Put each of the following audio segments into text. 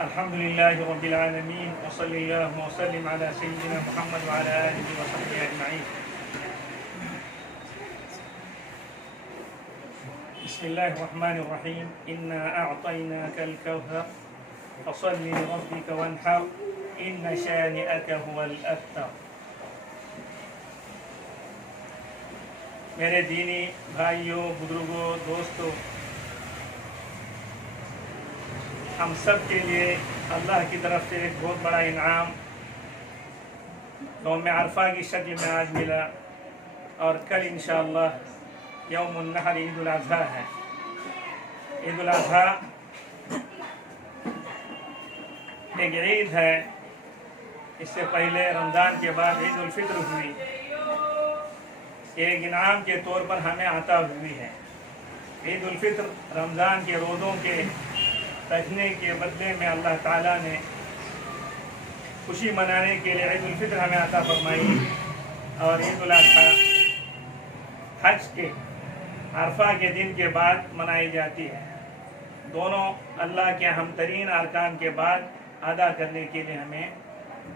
الحمد لله رب العالمين وصلى الله وسلم على سيدنا محمد وعلى آله وصحبه أجمعين. بسم الله الرحمن الرحيم. إنا أعطيناك الكوثر فصل لربك وانحر إن شانئك هو الأبتر. میرے دینی بھائیوں، بزرگوں، دوستوں، ہم سب کے لیے اللہ کی طرف سے ایک بہت بڑا انعام یوم عرفہ کی شکل میں آج ملا، اور کل انشاءاللہ یوم النحر عید الاضحیٰ ہے. عید الاضحیٰ ایک عید ہے. اس سے پہلے رمضان کے بعد عید الفطر ہوئی، ایک انعام کے طور پر ہمیں عطا ہوئی ہے. عید الفطر رمضان کے روزوں کے رکھنے کے بدلے میں اللہ تعالیٰ نے خوشی منانے کے لیے عید الفطر ہمیں عطا فرمائی، اور عید الاضحیٰ حج کے عرفہ کے دن کے بعد منائی جاتی ہے. دونوں اللہ کے اہم ترین ارکان کے بعد ادا کرنے کے لیے ہمیں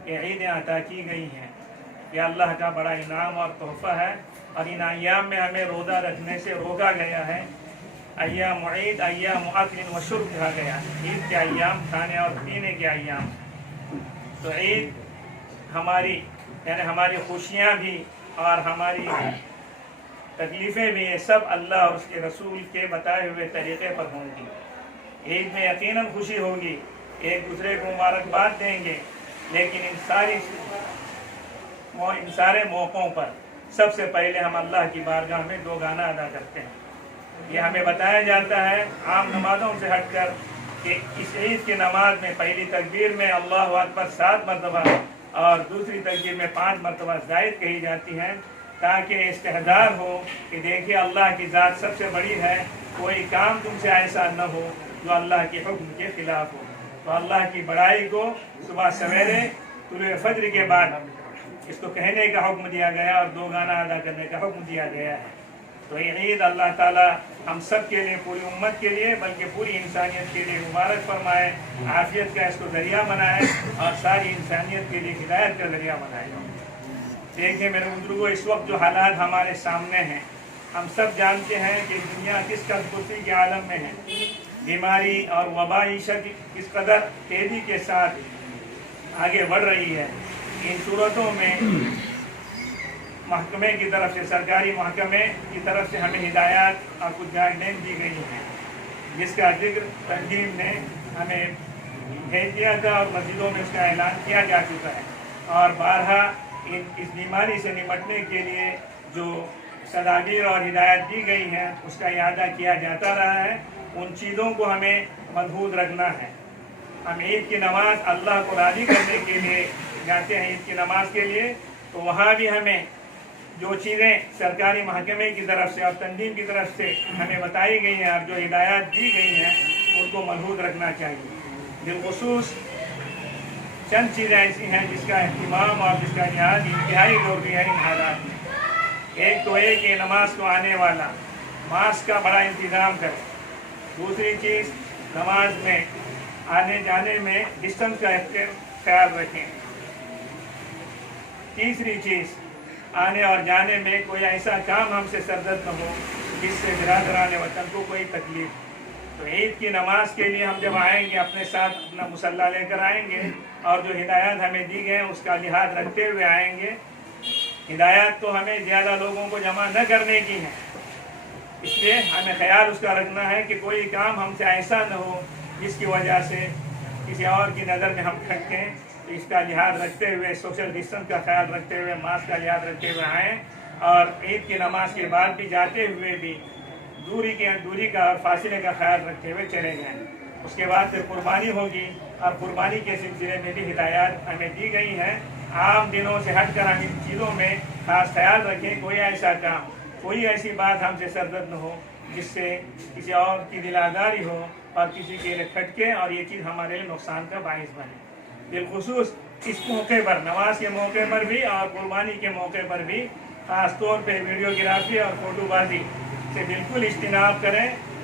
یہ عیدیں عطا کی گئی ہیں. یہ اللہ کا بڑا انعام اور تحفہ ہے، اور ان ایام میں ہمیں روزہ رکھنے سے روکا گیا ہے. ایام عید ایام اکل و شرب کہا گیا، عید کے ایام کھانے اور پینے کے ایام. تو عید ہماری یعنی ہماری خوشیاں بھی اور ہماری تکلیفیں بھی، یہ سب اللہ اور اس کے رسول کے بتائے ہوئے طریقے پر ہوں گی. عید میں یقیناً خوشی ہوگی، ایک دوسرے کو مبارکباد دیں گے، لیکن ان سارے موقعوں پر سب سے پہلے ہم اللہ کی بارگاہ میں دو گانا ادا کرتے ہیں. یہ ہمیں بتایا جاتا ہے عام نمازوں سے ہٹ کر کہ اس عید کی نماز میں پہلی تکبیر میں اللہ اکبر 7 مرتبہ اور دوسری تکبیر میں 5 مرتبہ زائد کہی جاتی ہیں، تاکہ استحضار ہو کہ دیکھیے اللہ کی ذات سب سے بڑی ہے، کوئی کام تم سے ایسا نہ ہو جو اللہ کے حکم کے خلاف ہو. تو اللہ کی بڑائی کو صبح سویرے طلوع فجر کے بعد اس کو کہنے کا حکم دیا گیا اور دو گانا ادا کرنے کا حکم دیا گیا ہے. تو یہ عید اللہ تعالی ہم سب کے لیے، پوری امت کے لیے، بلکہ پوری انسانیت کے لیے مبارک فرمائے، عافیت کا اس کو ذریعہ بنائے اور ساری انسانیت کے لیے ہدایت کا ذریعہ بنائے. دیکھیں میرے بزرگوں، اس وقت جو حالات ہمارے سامنے ہیں، ہم سب جانتے ہیں کہ دنیا کس قدر کے عالم میں ہے. بیماری اور وبائی شکل کس قدر تیزی کے ساتھ آگے بڑھ رہی ہے. ان صورتوں میں محکمے کی طرف سے، سرکاری محکمے کی طرف سے ہمیں ہدایات اور کچھ گائیڈ لائن دی گئی ہیں، جس کا ذکر تنظیم نے ہمیں بھیج دیا تھا اور مسجدوں میں اس کا اعلان کیا جا چکا ہے. اور بارہا اس بیماری سے نمٹنے کے لیے جو تدابیر اور ہدایت دی گئی ہیں اس کا اعادہ کیا جاتا رہا ہے. ان چیزوں کو ہمیں مضبوط رکھنا ہے. ہم عید کی نماز اللہ کو راضی کرنے کے لیے جاتے ہیں، عید کی نماز کے لیے، تو وہاں بھی ہمیں جو چیزیں سرکاری محکمے کی طرف سے اور تنظیم کی طرف سے ہمیں بتائی گئی ہیں اور جو ہدایات دی گئی ہیں ان کو مضبوط رکھنا چاہیے. بالخصوص چند چیزیں ایسی ہیں جس کا اہتمام اور جس کا لحاظ انتہائی ضروری ہے ان حالات میں. ایک تو ہے کہ نماز کو آنے والا ماسک کا بڑا انتظام کرے. دوسری چیز، نماز میں آنے جانے میں ڈسٹنس کا خیال رکھیں. تیسری چیز، آنے اور جانے میں کوئی ایسا کام ہم سے سرزد نہ ہو جس سے برادران وطن کو کوئی تکلیف. تو عید کی نماز کے لیے ہم جب آئیں گے اپنے ساتھ اپنا مصلی لے کر آئیں گے اور جو ہدایات ہمیں دی گئے اس کا لحاظ رکھتے ہوئے آئیں گے. ہدایات تو ہمیں زیادہ لوگوں کو جمع نہ کرنے کی ہیں، اس لیے ہمیں خیال اس کا رکھنا ہے کہ کوئی کام ہم سے ایسا نہ ہو جس کی وجہ سے کسی اور کی نظر میں ہم کھٹکیں. تو اس کا لحاظ رکھتے ہوئے، سوشل ڈسٹنس کا خیال رکھتے ہوئے، ماسک کا لحاظ رکھتے ہوئے آئیں، اور عید کی نماز کے بعد بھی جاتے ہوئے بھی دوری کا اور فاصلے کا خیال رکھتے ہوئے چلے جائیں. اس کے بعد پھر قربانی ہوگی، اور قربانی کے سلسلے میں بھی ہدایات ہمیں دی گئی ہیں. عام دنوں سے ہٹ کر ہم ان چیزوں میں خاص خیال رکھیں، کوئی ایسا کام، کوئی ایسی بات ہم سے سرزد نہ ہو جس سے کسی اور کی دل آزاری ہو اور کسی کے لیے کھٹکے اور یہ چیز ہمارے لیے نقصان کا باعث بنے. بالخصوص اس موقع پر، نماز کے موقع پر بھی اور قربانی کے موقع پر بھی خاص طور پہ ویڈیوگرافی اور فوٹو بازی سے بالکل اجتناب کریں.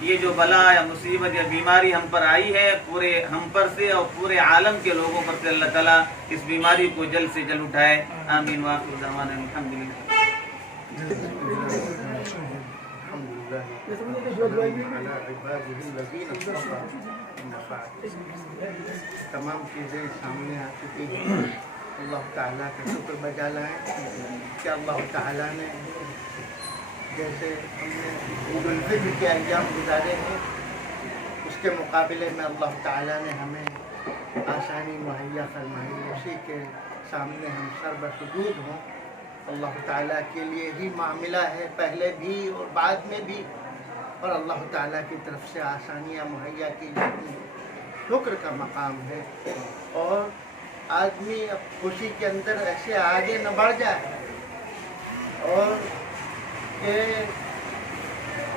یہ جو بلا یا مصیبت یا بیماری ہم پر آئی ہے پورے ہم پر سے اور پورے عالم کے لوگوں پر سے اللہ تعالیٰ اس بیماری کو جلد سے جلد اٹھائے. آمین وآخر دعوانا الحمدللہ. تمام چیزیں سامنے آ چکی ہیں. اللہ تعالیٰ کا شکر بجا لائیں کہ اللہ تعالیٰ نے جیسے ہم نے عید الفطر کے ایام گزارے ہیں اس کے مقابلے میں اللہ تعالیٰ نے ہمیں آسانی مہیا فرمائی. اسی کے سامنے ہم سر بسجود ہوں. اللہ تعالیٰ کے لیے ہی معاملہ ہے پہلے بھی اور بعد میں بھی, اور اللہ تعالیٰ کی طرف سے آسانیاں مہیا کی جاتی ہیں. شکر کا مقام ہے اور آدمی اب خوشی کے اندر ایسے آگے نہ بڑھ جائے اور کہ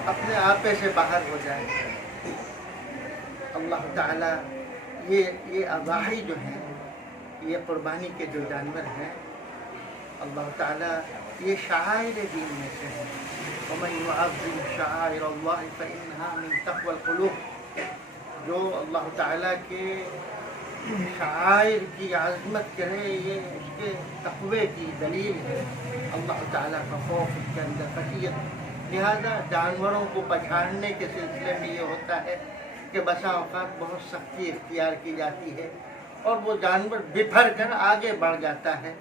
اپنے آپے سے باہر ہو جائے. اللہ تعالیٰ یہ اضاحی جو ہیں, یہ قربانی کے جو جانور ہیں, اللہ تعالیٰ یہ شعائر دین میں سے ہیں. وَمَن يُعَظِّمْ شَعَائِرَ اللَّهِ فَإِنَّهَا مِن تَقْوَى الْقُلُوبِ. جو اللہ تعالیٰ کے شعائر کی عظمت کرے یہ اس کے تقوی کی دلیل ہے. اللہ تعالیٰ کا خوف اس کے اندر خشیت. لہذا جانوروں کو پچھاڑنے کے سلسلے میں یہ ہوتا ہے کہ بسا اوقات بہت سختی اختیار کی جاتی ہے اور وہ جانور بپھر کر آگے بڑھ جاتا ہے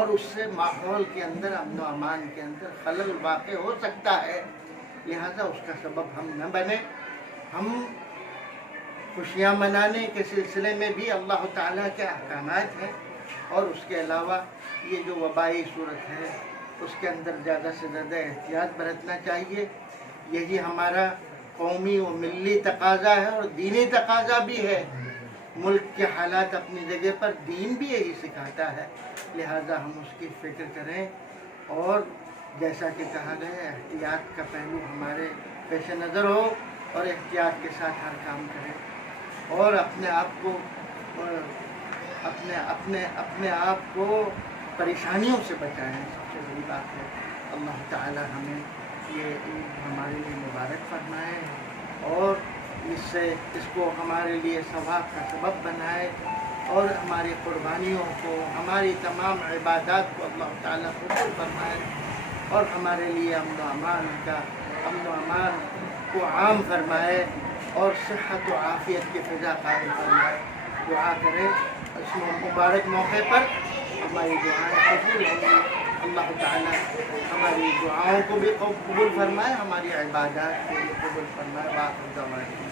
اور اس سے ماحول کے اندر امن و امان کے اندر خلل واقع ہو سکتا ہے. لہذا اس کا سبب ہم نہ بنیں. ہم خوشیاں منانے کے سلسلے میں بھی اللہ تعالیٰ کے احکامات ہیں اور اس کے علاوہ یہ جو وبائی صورت ہے اس کے اندر زیادہ سے زیادہ احتیاط برتنا چاہیے. یہی ہمارا قومی و ملی تقاضا ہے اور دینی تقاضا بھی ہے. ملک کے حالات اپنی جگہ پر, دین بھی یہی سکھاتا ہے. لہذا ہم اس کی فکر کریں اور جیسا کہ کہا گیا احتیاط کا پہلو ہمارے پیش نظر ہو اور احتیاط کے ساتھ ہر کام کریں اور اپنے آپ کو پریشانیوں سے بچائیں. سب سے بڑی بات ہے. اللہ تعالی ہمیں یہ عید ہمارے لیے مبارک فرمائے اور اس کو ہمارے لیے ثواب کا سبب بنائے اور ہماری قربانیوں کو, ہماری تمام عبادات کو اللہ تعالیٰ قبول فرمائے اور ہمارے لیے امن و امان کو عام فرمائے اور صحت و عافیت کی فضا قائم فرمائے. دعا کریں اس مبارک موقع پر ہماری دعائیں قبول ہوں گی. اللہ تعالیٰ ہماری دعاؤں کو بھی قبول فرمائے, ہماری عبادات کو بھی قبول فرمائے. باقی دعائیں